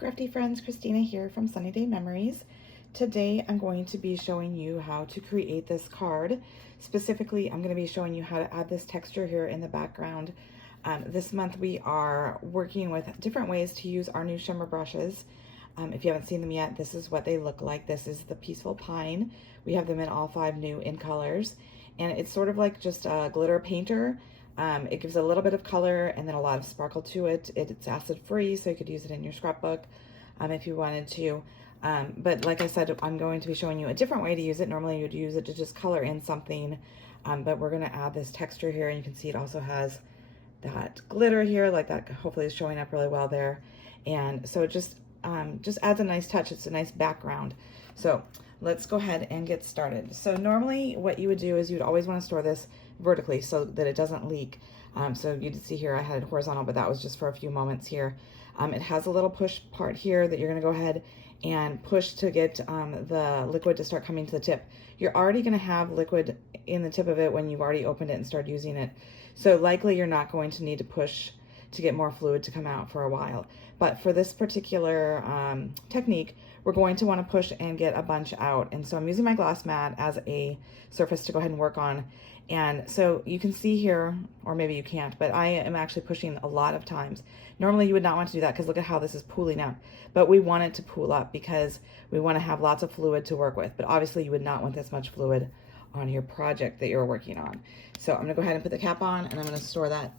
Crafty friends, Christina here from Sunny Day Memories. Today I'm going to be showing you how to create this card. Specifically, I'm going to be showing you how to add this texture here in the background. This month we are working with different ways to use our new shimmer brushes. If you haven't seen them yet, this is what they look like. This is the Peaceful Pine. We have them in all 5 new in colors, and it's sort of like just a glitter painter. It gives a little bit of color and then a lot of sparkle to it. It's acid free, so you could use it in your scrapbook if you wanted to. But like I said, I'm going to be showing you a different way to use it. Normally you'd use it to just color in something, but we're going to add this texture here, and you can see it also has that glitter here, like that hopefully is showing up really well there. And so it just adds a nice touch. It's a nice background. So let's go ahead and get started. So normally what you would do is you'd always want to store this vertically so that it doesn't leak. So you can see here I had it horizontal, but that was just for a few moments here. It has a little push part here that you're going to go ahead and push to get the liquid to start coming to the tip. You're already going to have liquid in the tip of it when you've already opened it and started using it. So likely you're not going to need to push to get more fluid to come out for a while. But for this particular technique, we're going to want to push and get a bunch out. And so I'm using my glass mat as a surface to go ahead and work on. And so you can see here, or maybe you can't, but I am actually pushing a lot of times. Normally you would not want to do that because look at how this is pooling up. But we want it to pool up because we want to have lots of fluid to work with. But obviously you would not want this much fluid on your project that you're working on. So I'm going to go ahead and put the cap on, and I'm going to store that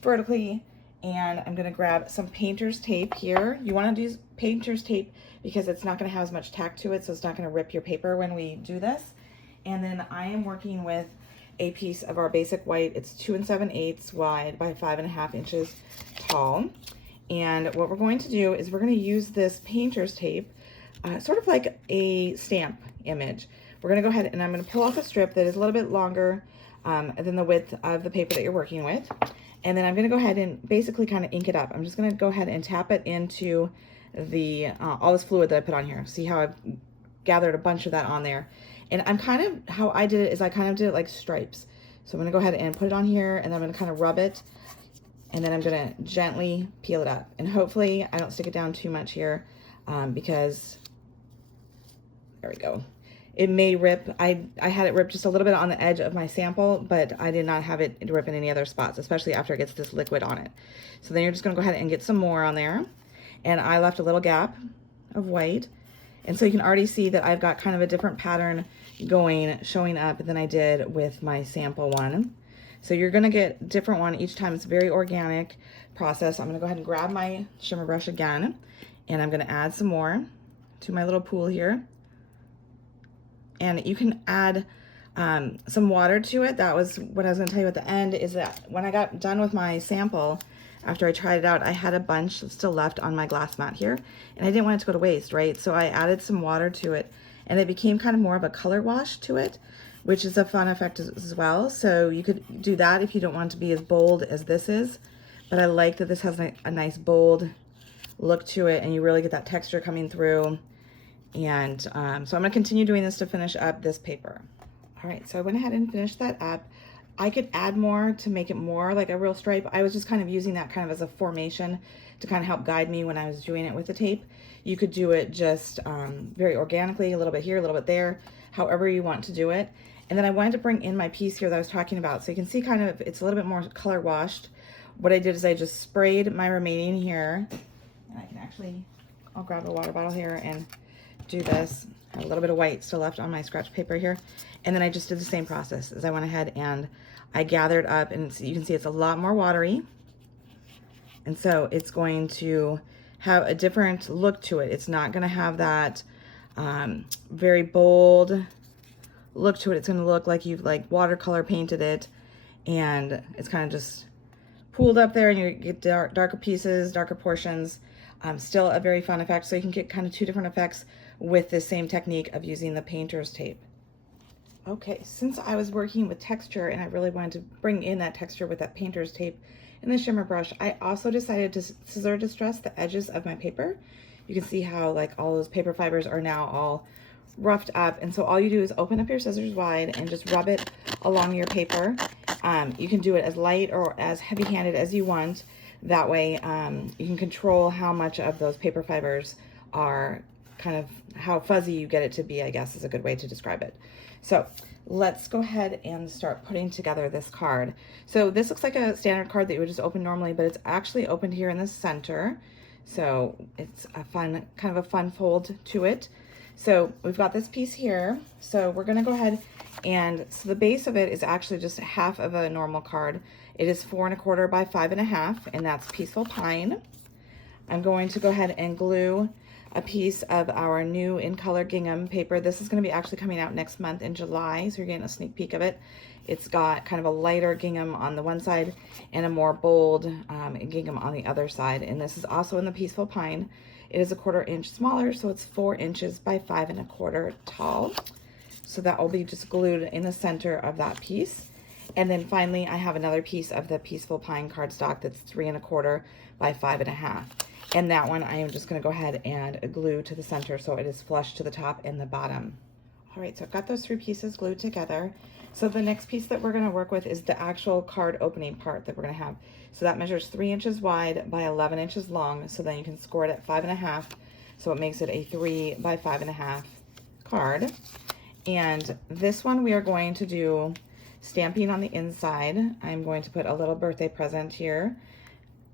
vertically. And I'm going to grab some painter's tape here. You want to use painter's tape because it's not going to have as much tack to it, so it's not going to rip your paper when we do this. And then I am working with a piece of our basic white. It's 2 7/8 wide by 5.5 inches tall. And what we're going to do is we're going to use this painter's tape, sort of like a stamp image. We're going to go ahead and I'm going to pull off a strip that is a little bit longer than the width of the paper that you're working with. And then I'm going to go ahead and basically kind of ink it up. I'm just going to go ahead and tap it into the all this fluid that I put on here. See how I've gathered a bunch of that on there. And I'm kind of, how I did it is I kind of did it like stripes. So I'm going to go ahead and put it on here, and then I'm going to kind of rub it. And then I'm going to gently peel it up. And hopefully I don't stick it down too much here because, there we go. It may rip. I had it rip just a little bit on the edge of my sample, but I did not have it rip in any other spots, especially after it gets this liquid on it. So then you're just going to go ahead and get some more on there. And I left a little gap of white. And so you can already see that I've got kind of a different pattern showing up than I did with my sample one. So you're going to get different one each time. It's a very organic process. I'm going to go ahead and grab my shimmer brush again, and I'm going to add some more to my little pool here. And you can add some water to it. That was what I was going to tell you at the end, is that when I got done with my sample, after I tried it out, I had a bunch still left on my glass mat here, and I didn't want it to go to waste, right? So I added some water to it, and it became kind of more of a color wash to it, which is a fun effect as well. So you could do that if you don't want it to be as bold as this is, but I like that this has a nice bold look to it, and you really get that texture coming through. And so I'm going to continue doing this to finish up this paper. All right, so I went ahead and finished that up. I could add more to make it more like a real stripe. I was just kind of using that kind of as a formation to kind of help guide me when I was doing it with the tape. You could do it just very organically, a little bit here, a little bit there, however you want to do it. And then I wanted to bring in my piece here that I was talking about. So you can see kind of it's a little bit more color washed. What I did is I just sprayed my remaining here. And I can actually, I'll grab a water bottle here and do this. I have a little bit of white still left on my scratch paper here. And then I just did the same process as I went ahead and I gathered up, and you can see it's a lot more watery. And so it's going to have a different look to it. It's not going to have that very bold look to it. It's going to look like you've like watercolor painted it, and it's kind of just pooled up there, and you get darker pieces, darker portions. Still a very fun effect. So you can get kind of 2 different effects with the same technique of using the painter's tape. Okay, since I was working with texture and I really wanted to bring in that texture with that painter's tape and the shimmer brush, I also decided to scissor distress the edges of my paper. You can see how like all those paper fibers are now all roughed up, and so all you do is open up your scissors wide and just rub it along your paper. You can do it as light or as heavy-handed as you want. That way you can control how much of those paper fibers are kind of how fuzzy you get it to be, I guess is a good way to describe it. So let's go ahead and start putting together this card. So this looks like a standard card that you would just open normally, but it's actually opened here in the center. So it's a fun, kind of a fun fold to it. So we've got this piece here. So we're gonna go ahead and, so the base of it is actually just half of a normal card. It is 4 1/4 by 5 1/2, and that's Peaceful Pine. I'm going to go ahead and glue a piece of our new in color gingham paper. This is going to be actually coming out next month in July, so you're getting a sneak peek of it. It's got kind of a lighter gingham on the one side and a more bold gingham on the other side, and this is also in the Peaceful Pine. It is 1/4 inch smaller, so it's 4 inches by 5 1/4 tall. So that will be just glued in the center of that piece. And then finally, I have another piece of the Peaceful Pine cardstock that's 3 1/4 by 5 1/2. And that one I am just going to go ahead and glue to the center so it is flush to the top and the bottom. All right, so I've got those 3 pieces glued together. So the next piece that we're going to work with is the actual card opening part that we're going to have. So that measures 3 inches wide by 11 inches long. So then you can score it at 5 1/2. So it makes it a 3 by 5 1/2 card. And this one we are going to do stamping on the inside. I'm going to put a little birthday present here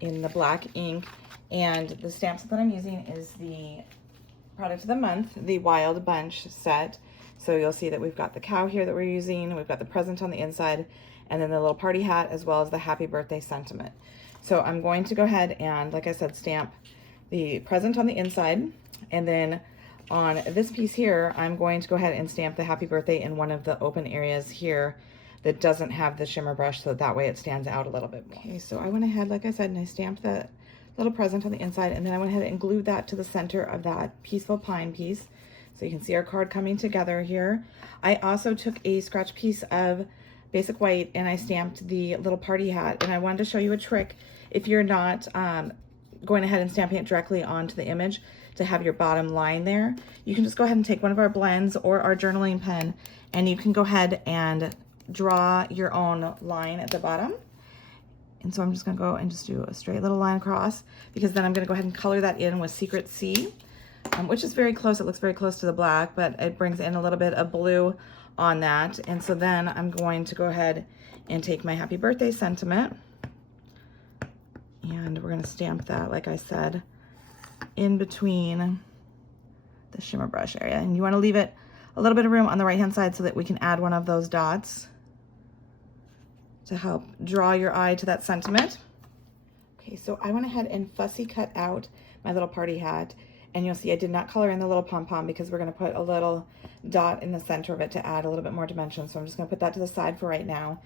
in the black ink. And the stamps that I'm using is the product of the month, the Wild Bunch set. So you'll see that we've got the cow here that we're using, we've got the present on the inside, and then the little party hat, as well as the happy birthday sentiment. So I'm going to go ahead and, like I said, stamp the present on the inside, and then on this piece here, I'm going to go ahead and stamp the happy birthday in one of the open areas here that doesn't have the shimmer brush, so that way it stands out a little bit more. Okay, so I went ahead, like I said, and I stamped that little present on the inside, and then I went ahead and glued that to the center of that Peaceful Pine piece. So you can see our card coming together here. I also took a scratch piece of basic white and I stamped the little party hat, and I wanted to show you a trick if you're not going ahead and stamping it directly onto the image to have your bottom line there. You can just go ahead and take one of our blends or our journaling pen, and you can go ahead and draw your own line at the bottom. And so I'm just gonna go and just do a straight little line across, because then I'm gonna go ahead and color that in with Secret C, which is very close. It looks very close to the black, but it brings in a little bit of blue on that. And so then I'm going to go ahead and take my happy birthday sentiment, and we're gonna stamp that, like I said, in between the shimmer brush area. And you wanna leave it a little bit of room on the right-hand side so that we can add one of those dots to help draw your eye to that sentiment. Okay, so I went ahead and fussy cut out my little party hat, and you'll see I did not color in the little pom-pom because we're gonna put a little dot in the center of it to add a little bit more dimension. So I'm just gonna put that to the side for right now.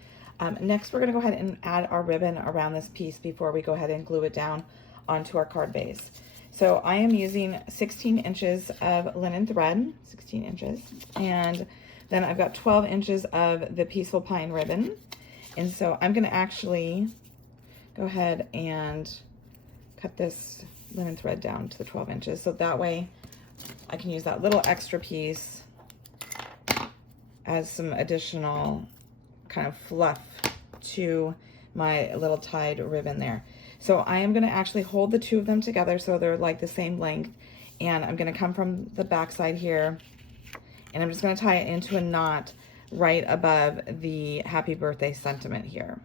Next, we're gonna go ahead and add our ribbon around this piece before we go ahead and glue it down onto our card base. So I am using 16 inches of linen thread, 16 inches, and then I've got 12 inches of the Peaceful Pine ribbon. And so I'm gonna actually go ahead and cut this linen thread down to the 12 inches. So that way I can use that little extra piece as some additional kind of fluff to my little tied ribbon there. So I am gonna actually hold the two of them together so they're like the same length. And I'm gonna come from the back side here, and I'm just gonna tie it into a knot right above the happy birthday sentiment here.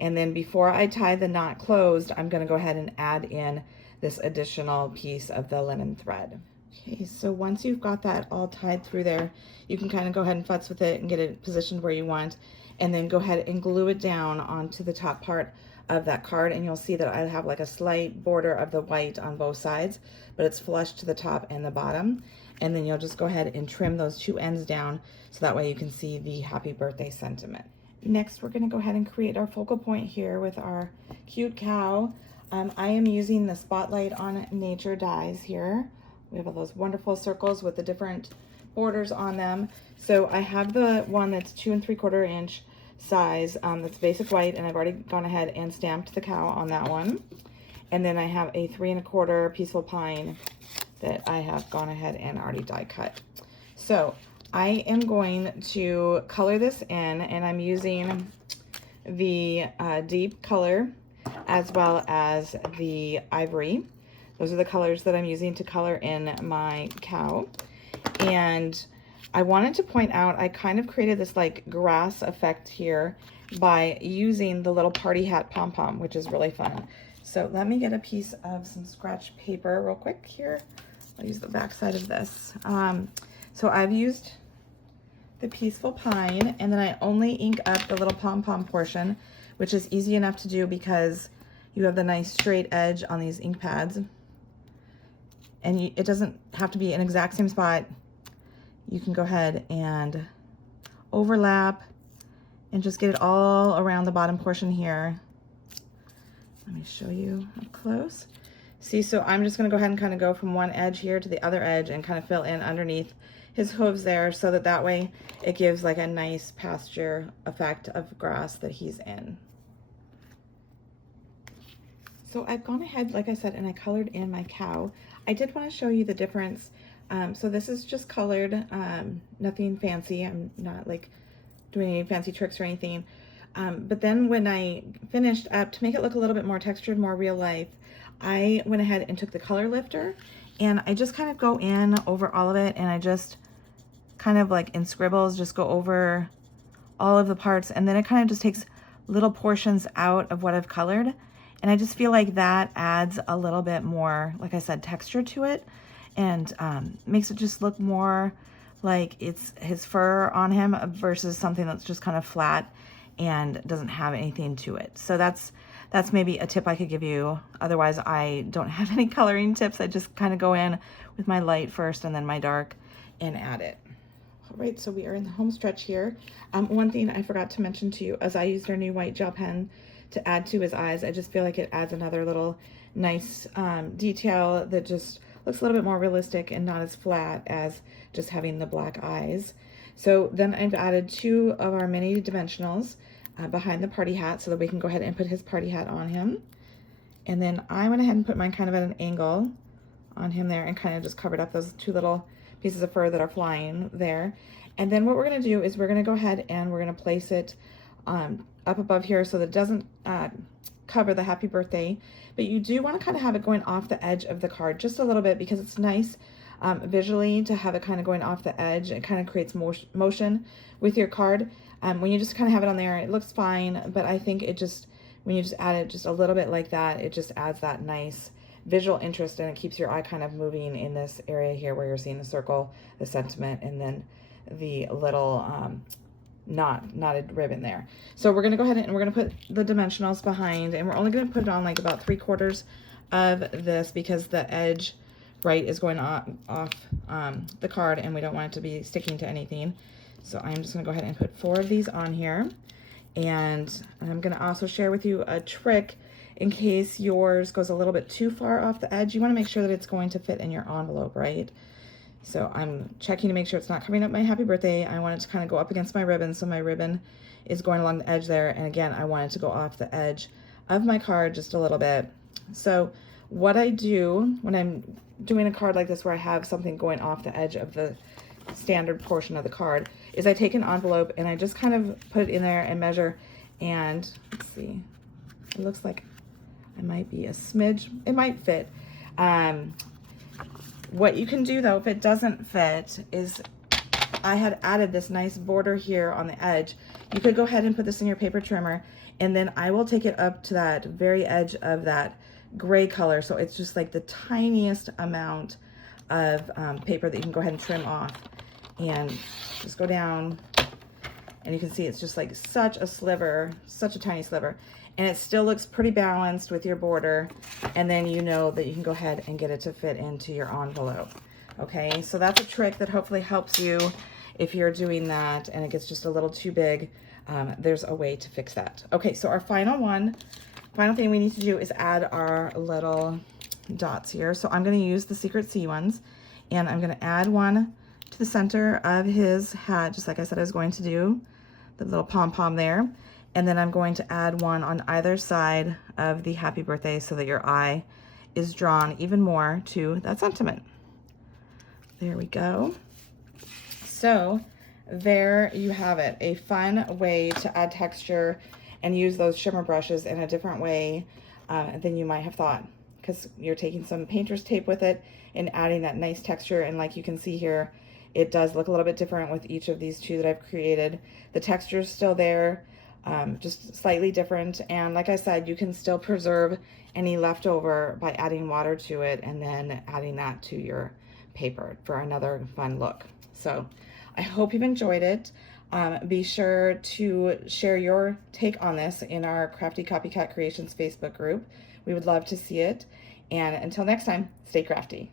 And then before I tie the knot closed, I'm gonna go ahead and add in this additional piece of the linen thread. Okay, so once you've got that all tied through there, you can kind of go ahead and futz with it and get it positioned where you want, and then go ahead and glue it down onto the top part of that card. And you'll see that I have like a slight border of the white on both sides, but it's flush to the top and the bottom. And then you'll just go ahead and trim those two ends down so that way you can see the happy birthday sentiment. Next, we're gonna go ahead and create our focal point here with our cute cow. I am using the Spotlight on Nature dies here. We have all those wonderful circles with the different borders on them. So I have the one that's 2 3/4 inch size, that's basic white, and I've already gone ahead and stamped the cow on that one. And then I have a 3 1/4 Peaceful Pine that I have gone ahead and already die cut. So I am going to color this in, and I'm using the deep color as well as the ivory. Those are the colors that I'm using to color in my cow. And I wanted to point out, I kind of created this like grass effect here by using the little party hat pom-pom, which is really fun. So let me get a piece of some scratch paper real quick here. I'll use the back side of this. So I've used the Peaceful Pine, and then I only ink up the little pom-pom portion, which is easy enough to do because you have the nice straight edge on these ink pads. And it doesn't have to be an exact same spot. You can go ahead and overlap and just get it all around the bottom portion here. Let me show you up close. See, so I'm just gonna go ahead and kind of go from one edge here to the other edge and kind of fill in underneath his hooves there, so that way it gives like a nice pasture effect of grass that he's in. So I've gone ahead, like I said, and I colored in my cow. I did want to show you the difference. So this is just colored, nothing fancy. I'm not like doing any fancy tricks or anything. But then when I finished up, to make it look a little bit more textured, more real life, I went ahead and took the color lifter and I just kind of go in over all of it, and I just kind of like in scribbles, just go over all of the parts, and then it kind of just takes little portions out of what I've colored. And I just feel like that adds a little bit more, like I said, texture to it, and makes it just look more like it's his fur on him versus something that's just kind of flat and doesn't have anything to it. So that's maybe a tip I could give you. Otherwise, I don't have any coloring tips. I just kind of go in with my light first and then my dark and add it. All right, so we are in the home stretch here. One thing I forgot to mention to you, as I used our new white gel pen to add to his eyes, I just feel like it adds another little nice detail that just looks a little bit more realistic and not as flat as just having the black eyes. So then I've added 2 of our mini dimensionals behind the party hat so that we can go ahead and put his party hat on him. And then I went ahead and put mine kind of at an angle on him there and kind of just covered up those 2 little pieces of fur that are flying there. And then what we're going to do is we're going to go ahead and we're going to place it up above here so that it doesn't cover the happy birthday, but you do want to kind of have it going off the edge of the card just a little bit, because it's nice visually to have it kind of going off the edge. It kind of creates motion with your card. When you just kind of have it on there, it looks fine, but I think it just, when you just add it just a little bit like that, it just adds that nice visual interest, and it keeps your eye kind of moving in this area here where you're seeing the circle, the sentiment, and then the little knotted ribbon there. So we're gonna go ahead and we're gonna put the dimensionals behind, and we're only gonna put it on like about 3/4 of this because the edge right is going off the card, and we don't want it to be sticking to anything. So I'm just gonna go ahead and put 4 of these on here, and I'm gonna also share with you a trick in case yours goes a little bit too far off the edge. You want to make sure that it's going to fit in your envelope, right? So I'm checking to make sure it's not covering up my happy birthday. I want it to kind of go up against my ribbon, so my ribbon is going along the edge there. And again, I want it to go off the edge of my card just a little bit. So what I do when I'm doing a card like this where I have something going off the edge of the standard portion of the card is I take an envelope and I just kind of put it in there and measure, and let's see, it looks like I might be a smidge, it might fit. What you can do though, if it doesn't fit, is I had added this nice border here on the edge. You could go ahead and put this in your paper trimmer, and then I will take it up to that very edge of that gray color. So it's just like the tiniest amount of paper that you can go ahead and trim off, and just go down, and you can see it's just like such a sliver, such a tiny sliver. And it still looks pretty balanced with your border, and then you know that you can go ahead and get it to fit into your envelope. Okay, so that's a trick that hopefully helps you if you're doing that and it gets just a little too big. There's a way to fix that. Okay, so our final thing we need to do is add our little dots here. So I'm going to use the Secret C ones, and I'm going to add one to the center of his hat, just like I said I was going to do, the little pom-pom there. And then I'm going to add one on either side of the happy birthday so that your eye is drawn even more to that sentiment. There we go. So there you have it, a fun way to add texture and use those shimmer brushes in a different way than you might have thought, because you're taking some painter's tape with it and adding that nice texture. And like you can see here, it does look a little bit different with each of these two that I've created. The texture is still there, just slightly different. And like I said, you can still preserve any leftover by adding water to it and then adding that to your paper for another fun look. So I hope you've enjoyed it. Be sure to share your take on this in our Crafty Copycat Creations Facebook group. We would love to see it. And until next time, stay crafty.